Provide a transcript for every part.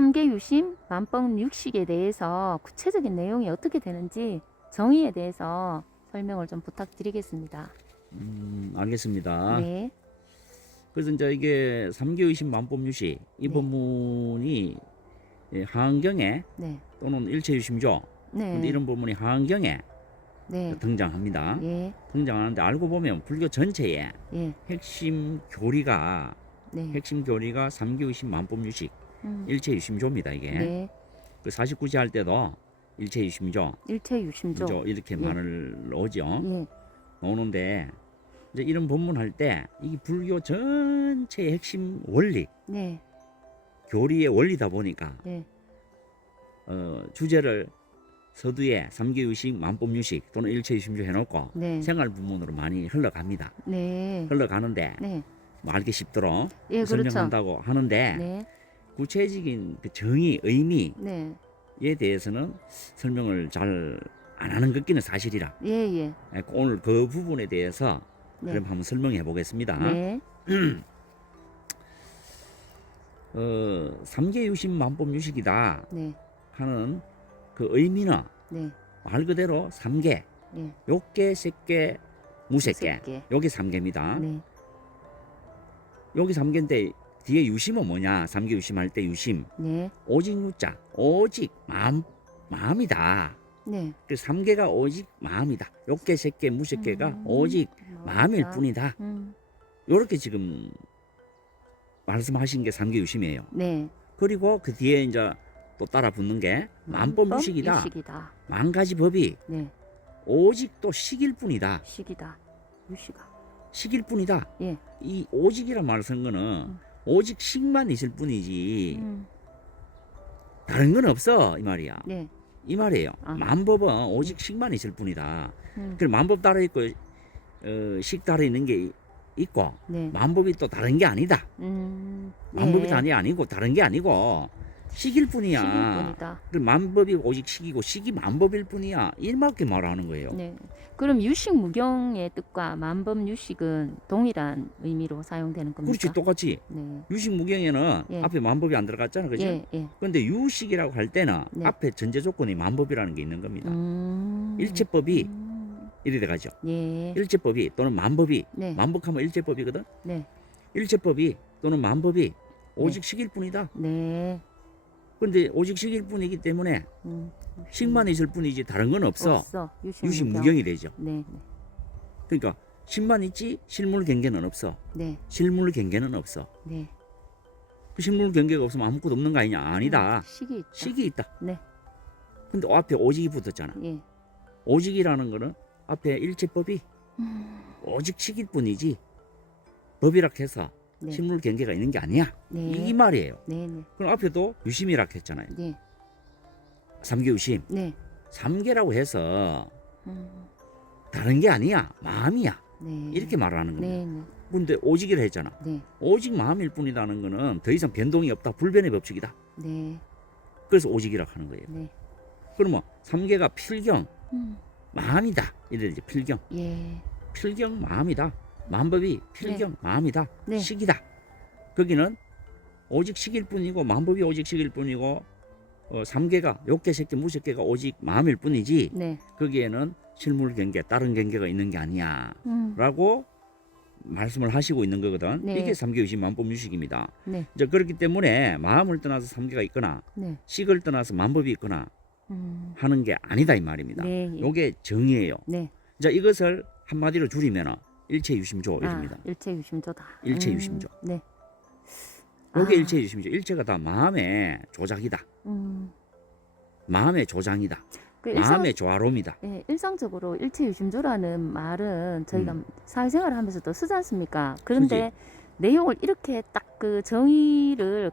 삼계유심, 만법육식에 대해서 구체적인 내용이 어떻게 되는지 정의에 대해서 설명을 좀 부탁드리겠습니다. 알겠습니다. 네, 그래서 이제 이게 삼계의심 만법유식 이 네. 법문이 하안경에 네, 또는 일체유심조. 근데 네, 이런 법문이 하안경에 네, 등장합니다. 예, 등장하는데 알고 보면 불교 전체에 예, 핵심 교리가 네, 삼계의심 만법유식 음, 일체유심조입니다. 이게 네, 그 49지 할 때도 일체유심조 일체유심조, 이렇게 예. 말을 넣죠. 예, 나오는데 이제 이런 법문 할 때 이게 불교 전체의 핵심 원리, 네, 교리의 원리다 보니까 네, 주제를 서두에 삼계유식, 만법유식 또는 일체유심조 해놓고 네, 생활 부문으로 많이 흘러갑니다. 네, 흘러가는데 네, 뭐 알기 쉽도록 예, 그렇죠. 설명한다고 하는데 네, 구체적인 그 정의, 의미에 네, 대해서는 설명을 잘 안 하는 것 같기는 사실이라 예, 예, 오늘 그 부분에 대해서 네, 그럼 한번 설명해 보겠습니다. 네, 삼계유심 만법유식이다 네, 하는 그 의미는 네, 말 그대로 삼계, 예, 욕계, 색계, 무색계, 무색계. 여기 삼계입니다. 네, 여기 삼계인데 뒤에 유심은 뭐냐? 삼계유심 할 때 유심 네, 오직 유자, 오직 마음이다. 네, 그 삼계가 오직 마음이다. 욕계, 색계, 무색계가 오직 마음일 뿐이다. 요렇게 지금 말씀하신 게 삼계유심이에요. 네, 그리고 그 뒤에 이제 또 따라 붙는 게 만법유식이다. 유식이다. 만 가지 법이 네, 오직 또 식일 뿐이다. 식이다. 유식아. 식일 뿐이다. 예, 이 오직이란 말을 쓴 거는 오직 식만 있을 뿐이지 다른 건 없어 이 말이야. 네, 이 말이에요. 아. 만법은 오직 식만 있을 뿐이다. 음, 그럼 만법 따로 있고 식 따로 있는 게 있고 네, 만법이 또 다른 게 아니다. 만법이 예, 다른 게 아니고 다른 게 아니고 식일 뿐이야. 식일 뿐이다. 그 만법이 오직 식이고 식이 만법일 뿐이야. 이렇게 말하는 거예요. 네. 그럼 유식무경의 뜻과 만법유식은 동일한 의미로 사용되는 겁니까? 그렇지 똑같이 네, 유식무경에는 예. 앞에 만법이 안 들어갔잖아, 그죠? 예, 예. 그런데 유식이라고 할 때는 네. 앞에 전제 조건이 만법이라는 게 있는 겁니다. 음, 일체법이 이래 돼가죠. 예, 일체법이 또는 만법이 네, 만법하면 일체법이거든. 네, 일체법이 또는 만법이 오직 식일 뿐이다. 네, 그런데 오직 식일 뿐이기 때문에 식만 있을 뿐이지 다른 건 없어. 유식무경이 되죠. 네, 그러니까 식만 있지 실물경계는 없어. 네, 실물경계는 없어. 네. 그 실물경계가 없으면 아무것도 없는 거 아니냐? 아니다. 식이 있다. 식이 있다. 네, 근데 앞에 오직이 붙었잖아. 예, 오직이라는 거는 앞에 일체법이 오직 식일 뿐이지 법이라 해서 네, 실물경계가 있는 게 아니야. 네, 이 말이에요. 네, 네, 그럼 앞에도 유심이라 했잖아요. 네, 삼계유심. 네, 삼계라고 해서 음, 다른 게 아니야. 마음이야. 네, 이렇게 말을 하는 겁니다. 네, 네, 근데 오직이라 했잖아. 네, 오직 마음일 뿐이라는 거는 더 이상 변동이 없다. 불변의 법칙이다. 네, 그래서 오직이라고 하는 거예요. 네, 그러면 삼계가 필경, 음, 마음이다. 이래 이제 필경. 예, 필경, 마음이다. 만법이 필경, 마음이다. 네. 식이다. 거기는 오직 식일 뿐이고 만법이 오직 식일 뿐이고 삼계가 욕계, 색계, 무색계가 오직 마음일 뿐이지 네, 거기에는 실물 경계, 다른 경계가 있는 게 아니야. 음, 라고 말씀을 하시고 있는 거거든. 네. 이게 삼계유심 만법유식입니다. 네, 이제 그렇기 때문에 마음을 떠나서 삼계가 있거나 네, 식을 떠나서 만법이 있거나 하는 게 아니다 이 말입니다. 네, 예. 요게 정의예요. 네, 자, 이것을 한마디로 줄이면 일체유심조 이럽니다. 일체유심조다. 일체유심조. 네, 요게 아. 일체유심조. 일체가 다 마음의 조작이다. 음, 마음의 조장이다. 그 마음의 조화로움이다. 예, 일상적으로 일체유심조라는 말은 저희가 사회생활을 하면서도 쓰지 않습니까? 그런데 내용을 이렇게 딱 그 정의를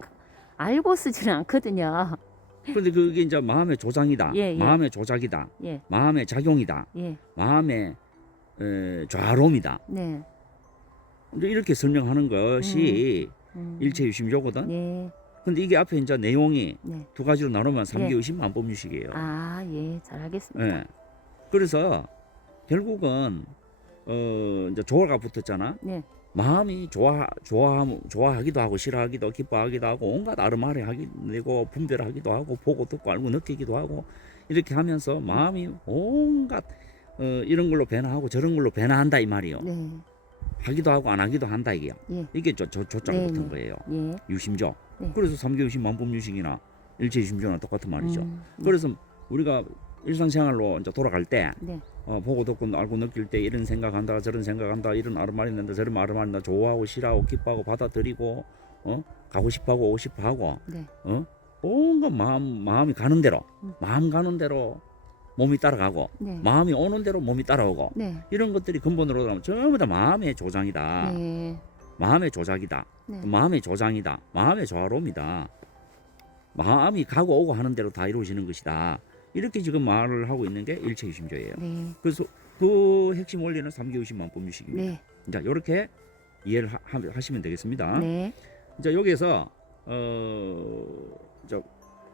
알고 쓰지는 않거든요. 그런데 그게 이제 마음의 조장이다. 예, 예. 마음의 조작이다. 예, 마음의 작용이다. 예, 마음의 조화로움이다. 네, 이제 이렇게 설명하는 것이 일체유심조거든. 예, 근데 이게 앞에 이제 내용이 네. 두 가지로 나누면 삼계유심 만법유식이에요. 아, 예, 잘 알겠습니다. 예. 그래서 결국은 이제 조화가 붙었잖아. 네, 마음이 좋아하기도 하고 싫어하기도 기뻐하기도 하고 온갖 아르마리 하기도 되고 분별하기도 하고 보고 듣고 알고 느끼기도 하고 이렇게 하면서 마음이 온갖 이런 걸로 변화하고 저런 걸로 변화한다 이 말이요. 네. 하기도 하고 안 하기도 한다 이게요. 예. 이게 조자가 네, 붙은 네. 거예요. 예. 유심조. 네. 그래서 삼계유심 만법유식이나 일체유심조나 똑같은 말이죠. 네. 그래서 우리가 일상생활로 이제 돌아갈 때 네. 보고 듣고 알고 느낄 때 이런 생각한다 저런 생각한다 이런 아르마리 난다 저런 아르마리 난다 좋아하고 싫어하고 기뻐하고 받아들이고 가고 싶어하고 오고 싶어하고 네. 온갖 마음이 가는 대로 마음 가는 대로 몸이 따라가고 네. 마음이 오는 대로 몸이 따라오고 네. 이런 것들이 근본으로 들어가면 전부 다 마음의 조장이다. 네. 마음의 조작이다. 네. 마음의 조장이다. 마음의 조화로움이다. 마음이 가고 오고 하는 대로 다 이루어지는 것이다. 이렇게 지금 말을 하고 있는 게 일체유심조예요. 네. 그래서 그 핵심 원리는 삼계유심만법유식입니다. 네. 자, 이렇게 이해를 하시면 되겠습니다. 네. 자, 여기에서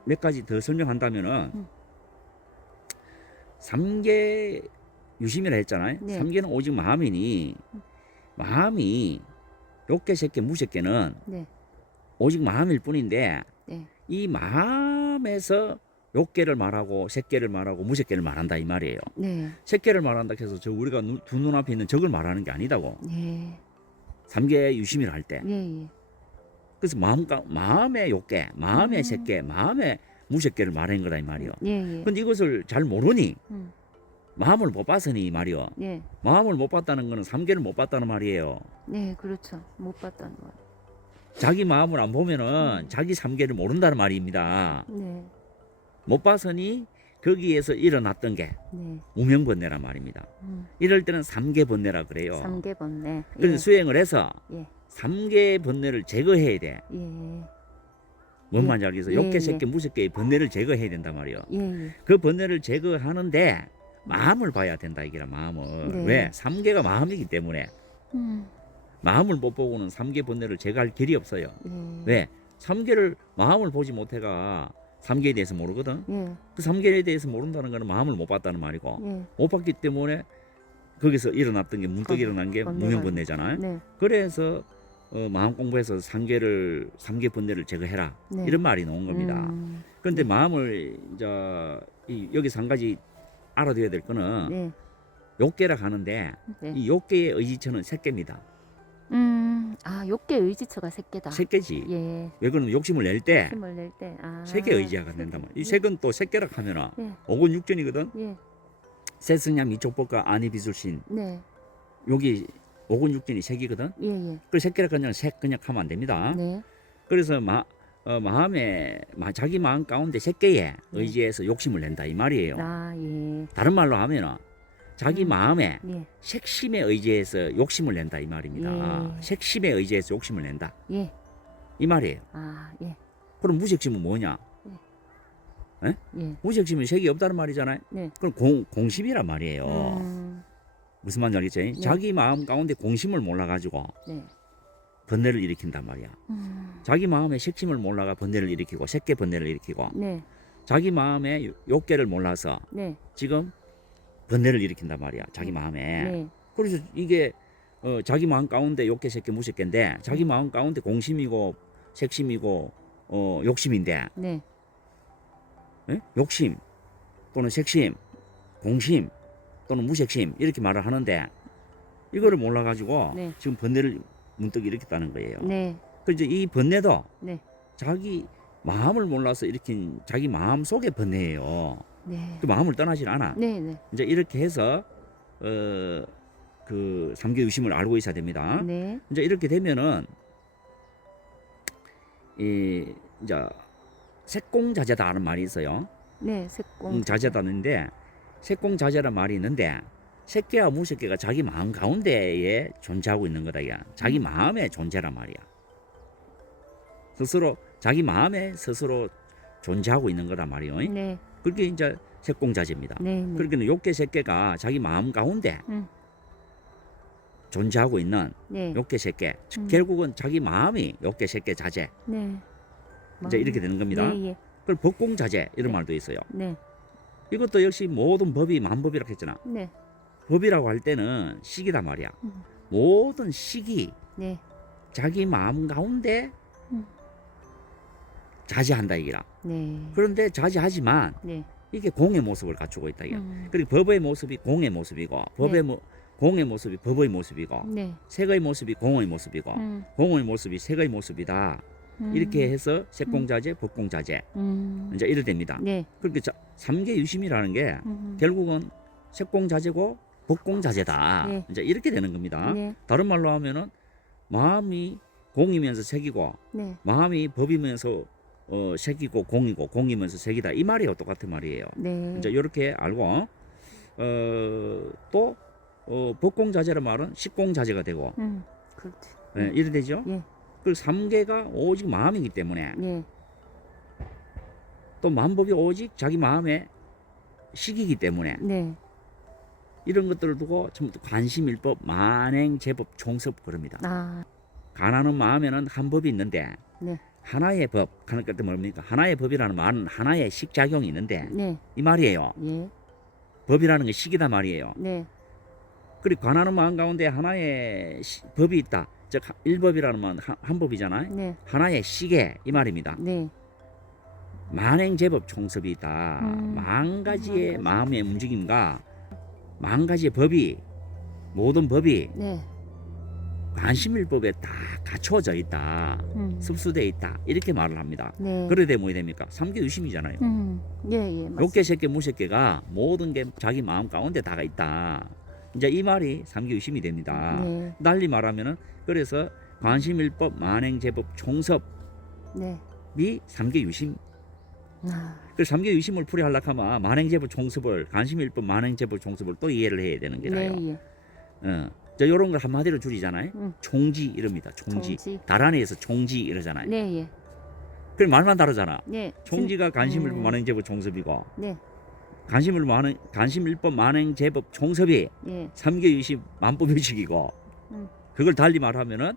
몇 가지 더 설명한다면은 삼계 유심이라 했잖아요. 네. 삼계는 오직 마음이니 마음이 욕계, 색계, 무색계는 네. 오직 마음일 뿐인데 네. 이 마음에서 욕계를 말하고 색계를 말하고 무색계를 말한다 이 말이에요. 네. 색계를 말한다 해서 저 우리가 두 눈앞에 있는 적을 말하는 게 아니다고. 네. 삼계 유심이라 할 때. 예. 예. 그래서 마음의 욕계, 마음의 색계, 마음의 무색계를 말하는 거다 이 말이요. 예. 예. 근데 이것을 잘 모르니 음. 마음을 못 봤으니 이 말이요. 예. 마음을 못 봤다는 거는 삼계를 못 봤다는 말이에요. 네, 그렇죠. 못 봤다는 말. 자기 마음을 안 보면은 자기 삼계를 모른다는 말입니다. 네. 못 봤으니 거기에서 일어났던 게 네. 무명번뇌란 말입니다. 이럴 때는 삼계번뇌라 그래요. 삼계번뇌. 그래서 수행을 해서 예. 삼계번뇌를 제거해야 돼. 예. 뭔 예. 말인지 알겠어? 예, 욕계, 색계, 무색계의 번뇌를 제거해야 된단 말이에요. 예. 그 번뇌를 제거하는데 마음을 봐야 된다 이기라 마음을. 네. 왜? 삼계가 마음이기 때문에 음. 마음을 못 보고는 삼계 번뇌를 제거할 길이 없어요. 예. 왜? 삼계를 마음을 보지 못해가 삼계에 대해서 모르거든. 예. 그 삼계에 대해서 모른다는 거는 마음을 못 봤다는 말이고 예. 못 봤기 때문에 거기서 일어났던 게 문득 일어난 게 번뇌가 무명번뇌잖아요. 네. 그래서 마음 공부해서 삼계 번뇌를 제거해라 네. 이런 말이 나온 겁니다. 그런데 네. 마음을 이제 여기서 한 가지 알아둬야 될 거는 네. 욕계라 하는데 네. 이 욕계의 의지처는 색계입니다. 아, 욕계 의지처가 색계다. 색계지. 예. 왜 그러면 욕심을 낼 때 힘을 낼 때. 아. 색계 의지가 된단 말이야. 이 색은 또 색계라 하면은 예. 오근육전이거든. 예. 세승ям 이쪽법과 안이비술신 네. 여기 오근육전이 색이거든. 예. 예. 그 색계라 그냥 색 그냥 하면 안 됩니다. 네. 그래서 마음에 자기 마음 가운데 색계에 의지해서 욕심을 낸다 이 말이에요. 아, 예. 다른 말로 하면은 자기 마음에 예. 색심에 의지해서 욕심을 낸다 이 말입니다. 예. 색심에 의지해서 욕심을 낸다 예. 이 말이에요. 아, 예. 그럼 무색심은 뭐냐? 예. 무색심은 색이 없다는 말이잖아요. 네. 그럼 공심이란 말이에요. 무슨 말인지 알겠죠? 네. 자기 마음 가운데 공심을 몰라가지고 네. 번뇌를 일으킨단 말이야. 자기 마음에 색심을 몰라가 번뇌를 일으키고 색계 번뇌를 일으키고 네. 자기 마음에 욕계를 몰라서 네. 지금 번뇌를 일으킨단 말이야. 자기 마음에. 네. 그래서 이게 자기 마음 가운데 욕계, 색계, 무색계인데 자기 마음 가운데 공심이고 색심이고 욕심인데 네. 욕심 또는 색심, 공심 또는 무색심 이렇게 말을 하는데 이거를 몰라가지고 네. 지금 번뇌를 문득 일으켰다는 거예요. 네. 그래서 이 번뇌도 네. 자기 마음을 몰라서 일으킨 자기 마음 속의 번뇌예요. 네. 그 마음을 떠나질 않아. 네. 네. 이제 이렇게 해서 그 삼계 유심을 알고 있어야 됩니다. 네. 이제 이렇게 되면은 이제 색공자재다라는 말이 있어요. 네. 색공. 자재다는데 색공자재라는 말이 있는데 색계와 무색계가 자기 마음 가운데에 존재하고 있는 거다. 야. 자기 마음의 존재란 말이야. 스스로 자기 마음에 스스로 존재하고 있는 거다 말이요. 네. 그게 이제 색공자재입니다. 네. 네. 그러니까 욕계 색계가 자기 마음 가운데 존재하고 있는 네. 욕계 색계. 결국은 자기 마음이 욕계 색계 자재. 네. 이제 이렇게 되는 겁니다. 네. 예. 그걸 법공자재 이런 네. 말도 있어요. 네. 이것도 역시 모든 법이 만법이라고 했잖아. 네. 법이라고 할 때는 식이단 말이야. 음. 모든 식이 네. 자기 마음 가운데 음. 자제한다 이기라. 네. 그런데 자제하지만 네. 이게 공의 모습을 갖추고 있다 이게. 음. 그리고 법의 모습이 공의 모습이고 공의 모습이 법의 모습이고 네. 색의 모습이 공의 모습이고 공의 모습이 색의 모습이다. 이렇게 해서 색공자재, 법공자재 이제 이래 됩니다. 네. 그렇게 삼계 유심이라는 게 결국은 색공자재고 법공자재다. 네. 이제 이렇게 되는 겁니다. 네. 다른 말로 하면은 마음이 공이면서 색이고 네. 마음이 법이면서 색이고 공이고 공이면서 색이다. 이 말이에요. 똑같은 말이에요. 네. 이제 이렇게 알고 또 법공자재란 말은 식공자재가 되고 그렇지. 이래 되죠. 예. 그 삼계가 오직 마음이기 때문에 예. 또 만법이 오직 자기 마음의 식이기 때문에 네. 이런 것들을 두고 전부 관심일법, 만행제법, 총섭 그럽니다. 아. 가나는 마음에는 한 법이 있는데 네. 하나의 법, 그러니까 뭡니까? 하나의 법이라는 말은 하나의 식작용이 있는데 네. 이 말이에요. 예. 법이라는 게 식이다 말이에요. 네. 그리고 관하는 마음 가운데 하나의 법이 있다. 즉 일법이라는 말은 한 법이잖아요. 네. 하나의 식에 이 말입니다. 네. 만행제법 총섭이 있다. 만 가지의 마음의 움직임과 만 가지의 법이 모든 법이 네. 관심일법에 다 갖춰져 있다. 습수되어 있다. 이렇게 말을 합니다. 네. 그래 되면 뭐가 됩니까? 삼계유심이잖아요. 예, 예. 맞습니다. 욕계, 색계, 무색계가 모든 게 자기 마음 가운데 다가 있다. 이제 이 말이 삼계유심이 됩니다. 네. 달리 말하면은 그래서 관심일법, 만행제법, 총섭이 네. 삼계유심. 아. 그 삼계유심을 풀이하려고 하면 만행제법, 총섭을 관심일법, 만행제법, 총섭을 또 이해를 해야 되는 게다요. 네, 예. 자, 요런 걸 한마디로 줄이잖아요. 총지 이럽니다. 총지. 총지. 달 안에서 총지 이러잖아요. 네, 예. 그럼 말만 다르잖아. 네. 총지가 관심일법, 만행제법, 총섭이고 네. 관심일법, 만행제법, 총섭이 예. 삼계유심 만법유식이고 그걸 달리 말하면은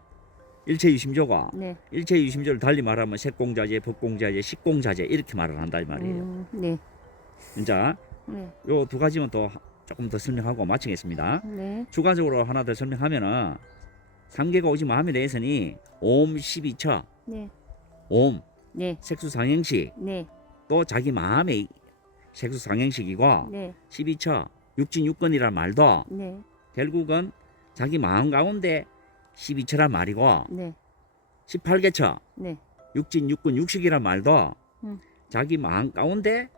일체유심조가 네. 일체유심조를 달리 말하면 색공자재, 법공자재, 식공자재 이렇게 말을 한다 이 말이에요. 네. 자, 네. 요 두 가지만 더 조금 더 설명하고 마치겠습니다. 네. 추가적으로 하나 더 설명하면은 삼계가 오직 마음에 대해서니 옴 12처, 네. 옴 네. 색수상행식 네. 또 자기 마음의 색수상행식이고 네. 12처 육진육건이라는 말도 네. 결국은 자기 마음 가운데 12처란 말이고 네. 18개처 네. 육진육건 육식이란 말도 음. 자기 마음 가운데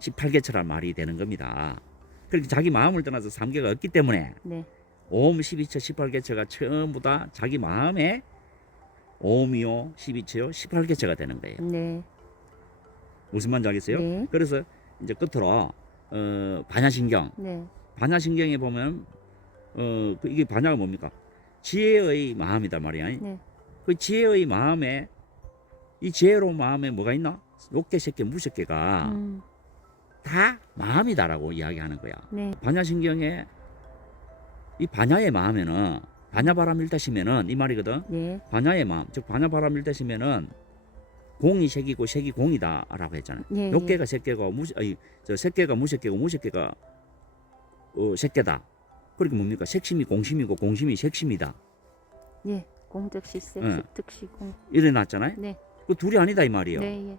18개처란 말이 되는 겁니다. 그렇게 자기 마음을 떠나서 3개가 없기 때문에 네. 오음 12처 18개처가 전부 다 자기 마음에 오음이요 12처요 18개처가 되는 거예요. 네. 무슨 말인지 알겠어요? 네. 그래서 이제 끝으로 반야신경 네. 반야신경에 보면 이게 반야가 뭡니까? 지혜의 마음이다 말이야. 네. 그 지혜의 마음에 이 지혜로운 마음에 뭐가 있나? 욕계, 색계, 무색계가 다 마음이다라고 이야기하는 거야. 네. 반야신경에 이 반야의 마음에는 반야바람 일다시면은 이 말이거든. 네. 반야의 마음, 즉 반야바람 일다시면은 공이 색이고 색이 공이다라고 했잖아요. 예, 욕계가 색계고 색계가 무색계고 무색계가 색계다. 그러니까 뭡니까? 색심이 공심이고 공심이 색심이다. 예. 공적시색, 네. 습득시공. 이래 놨잖아요. 네. 그 둘이 아니다 이 말이에요. 네. 예.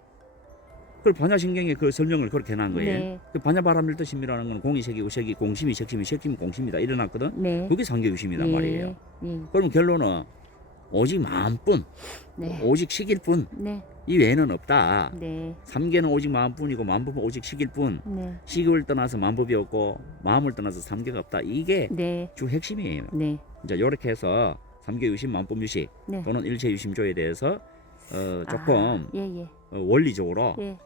그 반야신경에 그 설명을 그렇게 해놓은 거예요. 네. 그 반야바람 일도심이라는 건 공이 색이고 색이 공심이 색심이 색심이 공심이다 이래놨거든. 네. 그게 상계유심이란 말이에요. 예. 그러면 결론은 오직 마음뿐, 네. 오직 식일 뿐, 네. 이 외에는 없다. 네. 삼계는 오직 마음뿐이고 만법은 오직 식일 뿐, 네. 식을 떠나서 만법이 없고 마음을 떠나서 삼계가 없다. 이게 네. 주 핵심이에요. 네. 이제 이렇게 해서 삼계유심, 만법유식 네. 또는 일체유심조에 대해서 조금 예. 원리적으로 예.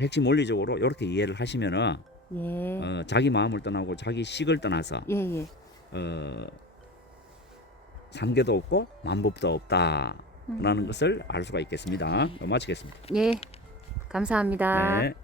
핵심 원리적으로 이렇게 이해를 하시면은 예. 자기 마음을 떠나고 자기 식을 떠나서 예. 삼계도 없고 만법도 없다라는 것을 알 수가 있겠습니다. 마치겠습니다. 예. 감사합니다. 네.